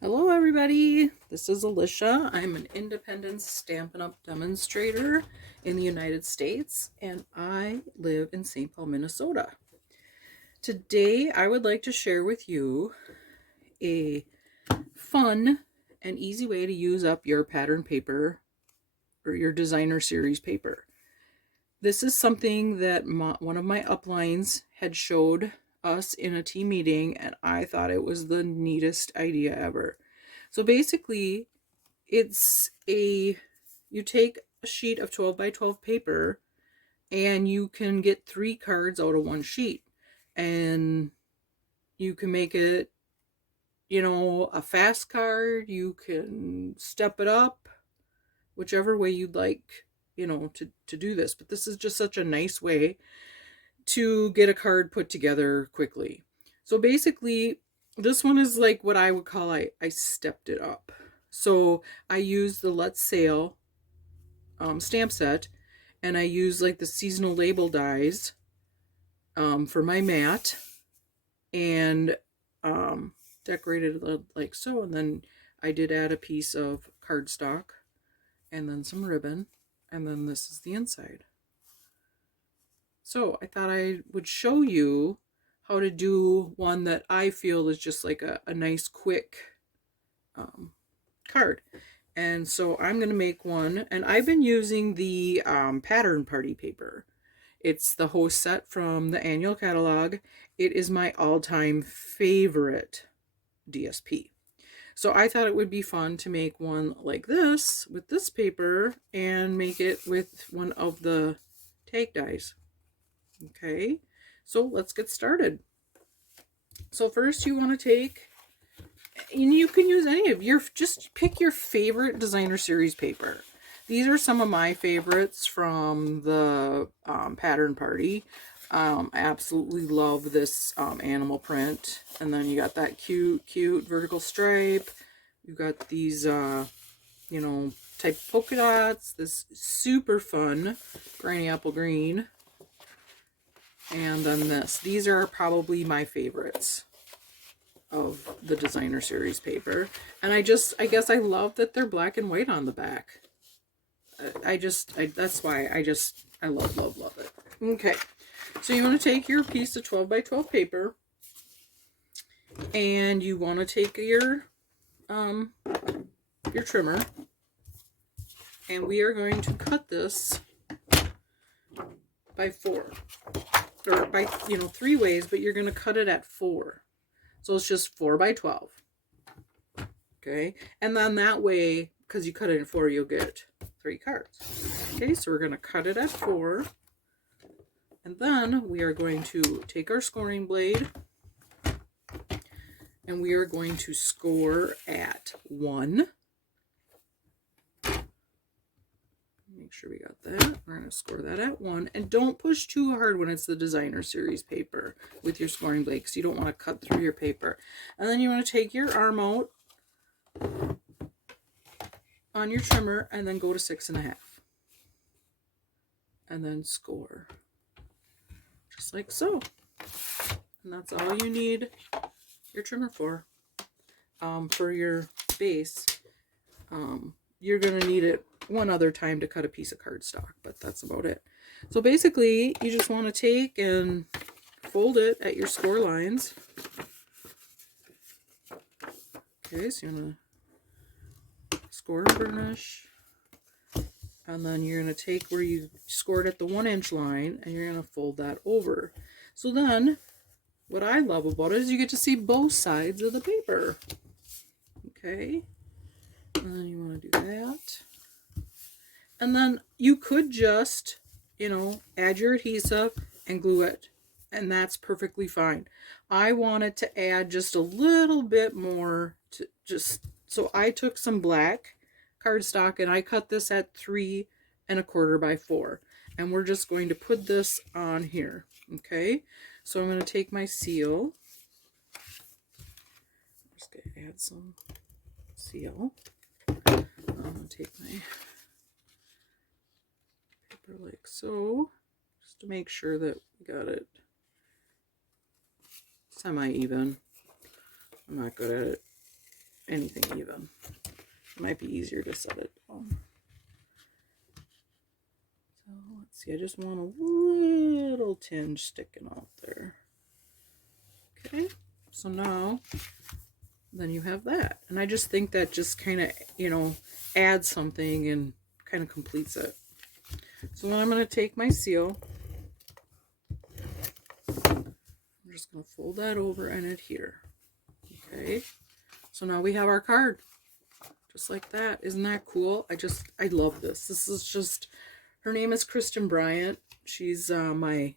Hello everybody, this is Alicia. I'm an independent Stampin' Up! Demonstrator in the United States, and I live in St. Paul, Minnesota. Today I would like to share with you a fun and easy way to use up your pattern paper or your designer series paper. This is something that one of my uplines had showed us in a team meeting, and I thought it was the neatest idea ever. So basically, you take a sheet of 12 by 12 paper and you can get 3 cards out of one sheet, and you can make it, a fast card. You can step it up whichever way you'd like, to do this. But this is just such a nice way to get a card put together quickly. So basically, this one is like what I would call I stepped it up. So I use the Let's Sail stamp set, and I use like the seasonal label dies for my mat, and decorated like so. And then I did add a piece of cardstock and then some ribbon, and then this is the inside. So I thought I would show you how to do one that I feel is just like a nice quick card. And so I'm going to make one, and I've been using the pattern party paper. It's the host set from the annual catalog. It is my all-time favorite DSP. So I thought it would be fun to make one like this with this paper and make it with one of the tag dies. Okay, so let's get started. So first you want to take, and you can use any of your, just pick your favorite designer series paper. These are some of my favorites from the pattern party. I absolutely love this animal print. And then you got that cute vertical stripe. You got these, type polka dots. This super fun granny apple green. And then this. These are probably my favorites of the designer series paper. And I guess I love that they're black and white on the back. That's why I love it. Okay, so you want to take your piece of 12 by 12 paper, and you want to take your trimmer, and we are going to cut this by 4, or by 3 ways, but you're going to cut it at 4, so it's just 4 by 12. Okay, and then that way, because you cut it in 4, you'll get 3 cards. Okay, so we're going to cut it at 4, and then we are going to take our scoring blade, and we are going to score at 1. Make sure we got that. We're going to score that at 1, and don't push too hard when it's the designer series paper with your scoring blade, because you don't want to cut through your paper. And then you want to take your arm out on your trimmer and then go to 6.5, and then score just like so. And that's all you need your trimmer for. For your base, you're gonna need it one other time to cut a piece of cardstock, but that's about it. So basically, you just want to take and fold it at your score lines. Okay, so you're gonna score and burnish, and then you're going to take where you scored at the 1-inch line, and you're going to fold that over. So then what I love about it is you get to see both sides of the paper. Okay, and then you want to do that, and then you could just add your adhesive and glue it, and that's perfectly fine. I wanted to add just a little bit more so I took some black cardstock and I cut this at 3¼ by 4, and we're just going to put this on here. Okay, so I'm going to take my seal. I'm just going to add some seal. I'm going to take my paper like so, just to make sure that we got it semi-even. I'm not good at it. anything even. It might be easier to set it down. So let's see, I just want a little tinge sticking out there. Okay, so now then you have that. And I just think that just kind of, you know, adds something and kind of completes it. So then I'm going to take my seal. I'm just going to fold that over and adhere. Okay, so now we have our card. Just like that. Isn't that cool? I love this. This is just, her name is Kristen Bryant. She's my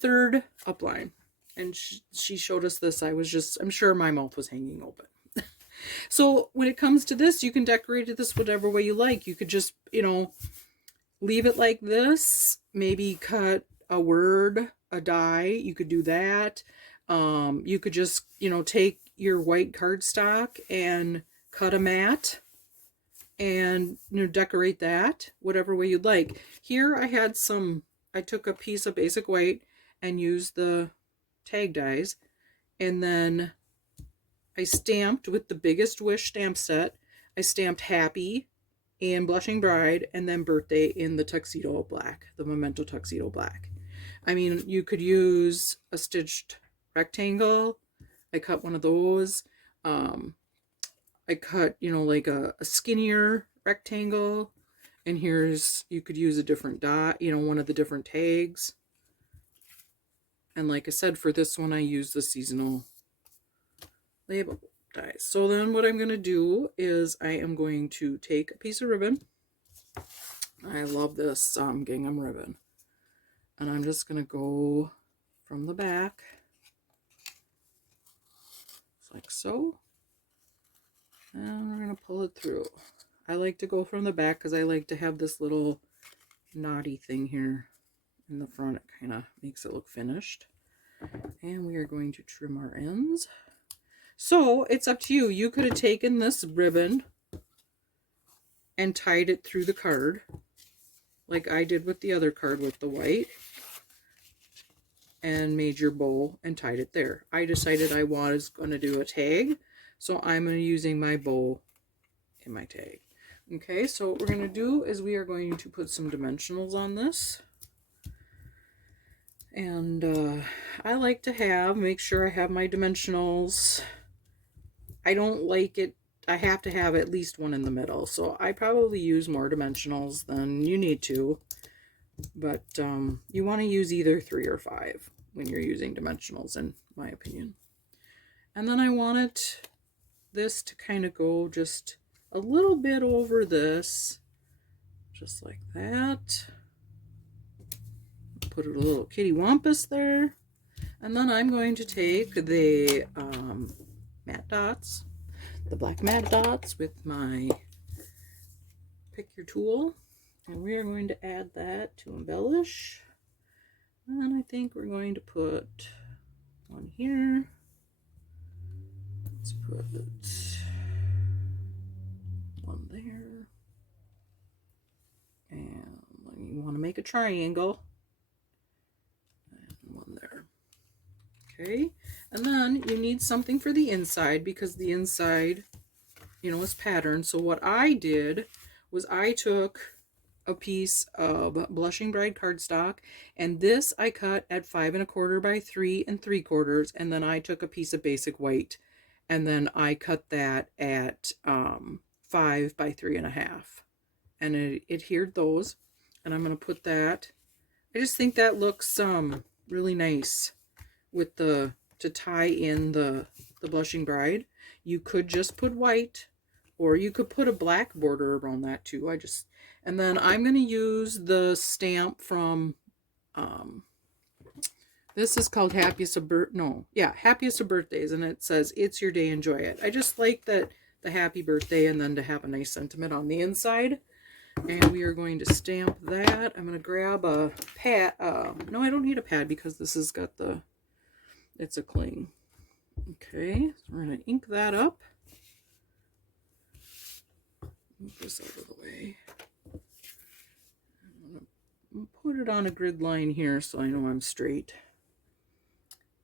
third upline. And she showed us this. I'm sure my mouth was hanging open. So when it comes to this, you can decorate this whatever way you like. You could just, you know, leave it like this. Maybe cut a word, a die. You could do that. You could just, you know, take your white cardstock and cut a mat and, you know, decorate that whatever way you'd like. Here I took a piece of basic white and used the tag dies, and then I stamped with the Biggest Wish stamp set. I stamped Happy and Blushing Bride, and then Birthday in the tuxedo black, the Memento tuxedo black. I mean, you could use a stitched rectangle. I cut one of those. I cut, you know, like a skinnier rectangle. And you could use a different dot, you know, one of the different tags. And like I said, for this one, I used the seasonal label dies. So then what I'm going to do is I am going to take a piece of ribbon. I love this gingham ribbon. And I'm just going to go from the back, just like so. And we're going to pull it through. I like to go from the back because I like to have this little knotty thing here in the front. It kind of makes it look finished. And we are going to trim our ends. So it's up to you. You could have taken this ribbon and tied it through the card, like I did with the other card with the white, and made your bow and tied it there. I decided I was going to do a tag, so I'm going to be using my bow in my tag. Okay, so what we're going to do is we are going to put some dimensionals on this. And I like to make sure I have my dimensionals. I don't like it, I have to have at least one in the middle. So I probably use more dimensionals than you need to. But you want to use either 3 or 5 when you're using dimensionals, in my opinion. And then I wanted this to kind of go just a little bit over this, just like that. Put a little kitty wampus there. And then I'm going to take the matte dots, the black matte dots with my pick your tool. And we are going to add that to embellish. And I think we're going to put one here. Let's put one there. And you want to make a triangle. And one there. Okay. And then you need something for the inside, because the inside, you know, is patterned. So what I did was I took a piece of Blushing Bride cardstock, and this I cut at 5 1/4 by 3 3/4, and then I took a piece of basic white, and then I cut that at 5 by 3 1/2, and it adhered those. And I'm going to put that. I just think that looks really nice with to tie in the Blushing Bride. You could just put white, or you could put a black border around that too. And then I'm going to use the stamp from, this is called Happiest of Birthdays, and it says, "It's your day, enjoy it." I just like that, the happy birthday, and then to have a nice sentiment on the inside. And we are going to stamp that. I'm going to grab a pad. No, I don't need a pad because this has got it's a cling. Okay, so we're going to ink that up. Move this out of the way. I'm going to put it on a grid line here so I know I'm straight.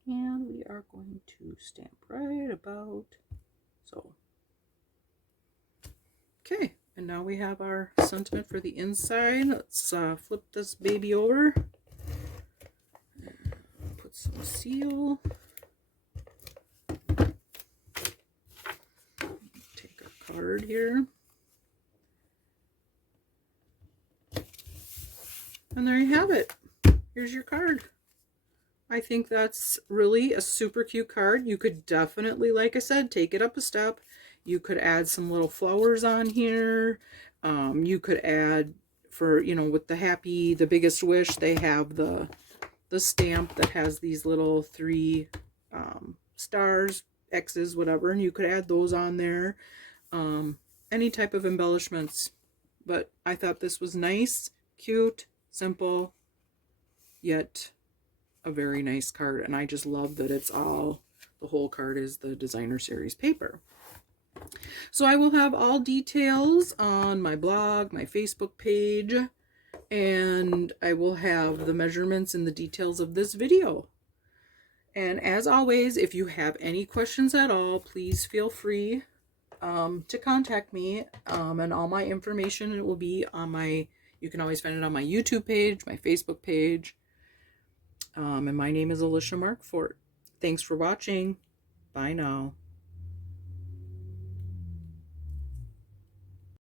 And we are going to stamp right about so. Okay, and now we have our sentiment for the inside. Let's flip this baby over. Put some seal. Take our card here. And there you have it. Here's your card. I think that's really a super cute card. You could definitely, like I said, take it up a step. You could add some little flowers on here. You could add, for, you know, with the biggest wish, they have the stamp that has these little 3 stars, X's, whatever, and you could add those on there. Any type of embellishments. But I thought this was nice, cute, simple, yet a very nice card, and I just love that it's all, the whole card is the designer series paper. So I will have all details on my blog, my Facebook page, and I will have the measurements and the details of this video. And as always, if you have any questions at all, please feel free to contact me, and all my information, it will be on my, you can always find it on my YouTube page, my Facebook page. And my name is Alicia Markfort. Thanks for watching. Bye now.